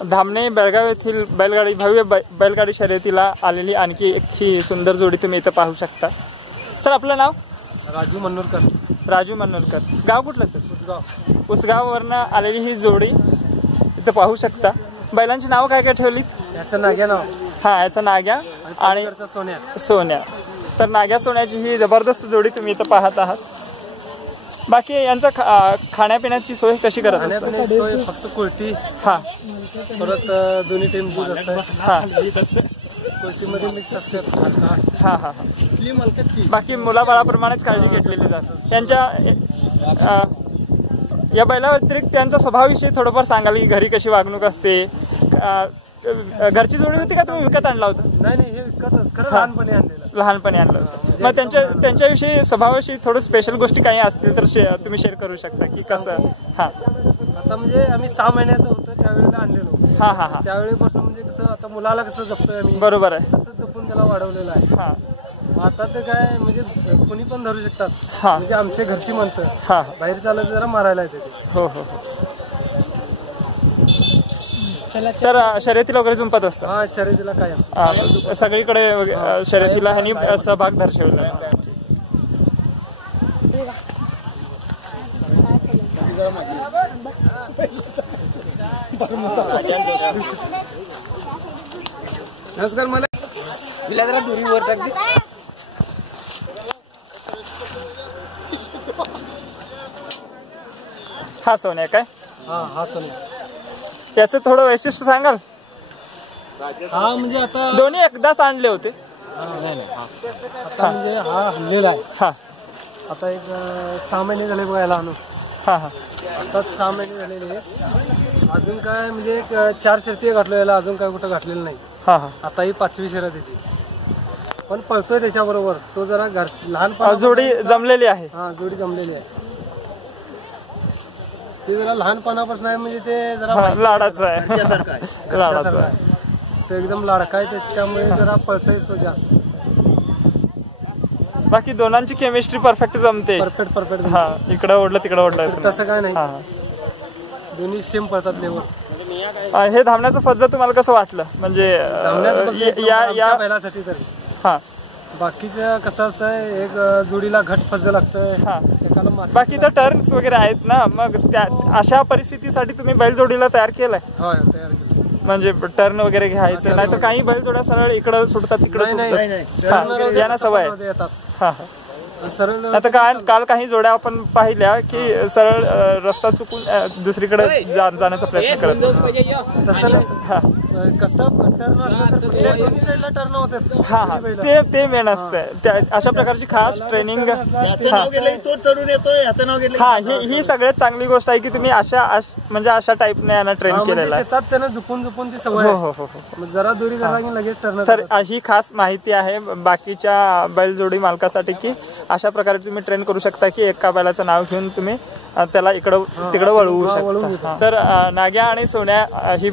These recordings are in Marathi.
धामणे बेळगाव येथील बैलगाडी भव्य बैलगाडी शर्यतीला आलेली आणखी एक ही सुंदर जोडी तुम्ही इथं पाहू शकता। सर आपलं नाव? राजू मन्नूरकर। राजू मन्नूरकर, गाव कुठलं सर? उसगाव। उसगाववरनं आलेली ही जोडी इथं पाहू शकता। बैलांची नाव काय काय ठेवली? याचं नाग्या नाव। हा, याचं नाग्या आणि सोन्या। सोन्या। तर नाग्या सोन्याची ही जबरदस्त जोडी तुम्ही इथं पाहत आहात। बाकी यांचा खाण्यापिण्याची सोय कशी करत असता? खाण्यापिण्याची सोय फक्त कुळती, हा, परत दोन्ही टाइम दूध असतं। हा, कुळतीमध्ये मिक्स असतात। हा हा हा। बाकी मुलाबाळाप्रमाणेच काळजी घेतलेली जाते त्यांच्या। या बैला व्यतिरिक्त त्यांचा स्वभावाविषयी थोडंफार सांगाल की घरी कशी वागणूक असते? घरची जोडी होती का तुम्ही विकत आणला होता? नाही नाही, हे विकतच, खरं लहानपणी आणलेलं। लहानपणी आणलं होतं। मग त्यांच्याविषयी स्वभावाविषयी थोडं स्पेशल गोष्टी काही असतील तर तुम्ही शेअर करू शकता की कसं? हा, आता म्हणजे आम्ही 6 महिन्याचं होतं त्यावेळेला आणलेलो। हा हा हा। त्यावेळेपासून म्हणजे कसं आता मुलाला कसं जपतोय आम्ही, बरोबर आहे, तसं जपून त्याला वाढवलेलं आहे। हा, आता ते काय म्हणजे कोणी पण धरू शकतात। हा, म्हणजे आमच्या घरची माणसं। हा, बाहेर चालत जरा मारायला येते। हो हो हो। तर शर्यतीला वगैरे जुंपत असतं? हा, शर्यतीला काय सगळीकडे शर्यतीला ह्यांनी सहभाग दर्शवला। नमस्कार, मला जरा दुरीवर टाकते। हा सोन्या काय? हा सोन्या। याचं थोडं वैशिष्ट्य सांगाल? हा म्हणजे आता दोन्ही एकदाच आणले होते? आता म्हणजे हा हल्लेला आहे। हा, आता एक 6 महिने झाले बघायला आणून। हा हा। आता 6 महिने झालेले। अजून काय म्हणजे एक 4 शर्ती घातलो याला, अजून काय कुठं घातलेलं नाही। हा हा। आता ही 5वी शर्यत त्याची, पण पळतोय त्याच्याबरोबर। तो जरा लहानपणा जोडी जमलेली आहे। हा, जोडी जमलेली आहे। ते जरा लहानपणापासून आहे, म्हणजे ते जरा लाडाचं आहे, लाडाचं आहे, तो एकदम लाडका आहे, त्याच्यामुळे जरा पळतोय तो जास्त। बाकी दोनांची केमिस्ट्री परफेक्ट जमते? परफेक्ट। हा, इकडं ओढलं तिकडं ओढलं तसं काय नाही, दोन्ही सेम पळतात लेवल। हे धावण्याचं फज्ज तुम्हाला कसं वाटलं? म्हणजे या बैलासाठी तरी। हा, बाकीचं कसं असतंय, एक जोडीला घट फज्ज लागतंय। हा, बाकी तर टर्न्स वगैरे आहेत ना, मग त्या अशा परिस्थितीसाठी तुम्ही बैलजोडीला तयार केलंय? होय, तयार केलं। म्हणजे टर्न वगैरे घ्यायचं नाही तर काही बैलजोड्या सरळ इकडं सुटतात तिकडे सुटतात, यांना सवय आहे। हा, सरळ आता काल काही जोड्या आपण पाहिल्या की सरळ रस्ता चुकून दुसरीकडे जाण्याचा प्रयत्न करत। हा हा, ते मेन असतं। अशा प्रकारची खास ट्रेनिंग। हा, ही सगळ्यात चांगली गोष्ट आहे की तुम्ही अशा टाईपने यांना ट्रेन केलेलं आहे। त्यांना झुकून ती सवय। हो हो हो, जरा दुरी झाला की लगेच टर्न। तर ही खास माहिती आहे बाकीच्या बैलजोडी मालकासाठी की अशा प्रकारे तुम्ही ट्रेन करू शकता की एका बैलाचं नाव घेऊन तुम्ही त्याला इकडं तिकडं वळवू शकता। तर नाग्या आणि सोन्या ही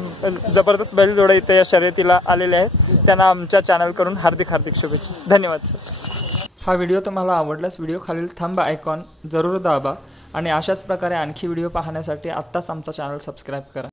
जबरदस्त बैलजोडी इथे या शर्यतीला आलेले आहेत, त्यांना आमच्या चॅनल करून हार्दिक शुभेच्छा। धन्यवाद सर। हा व्हिडिओ तुम्हाला आवडल्यास व्हिडिओ खालील थंब आयकॉन जरूर दाबा आणि अशाच प्रकारे आणखी व्हिडिओ पाहण्यासाठी आत्ताच आमचा चॅनल सबस्क्राईब करा।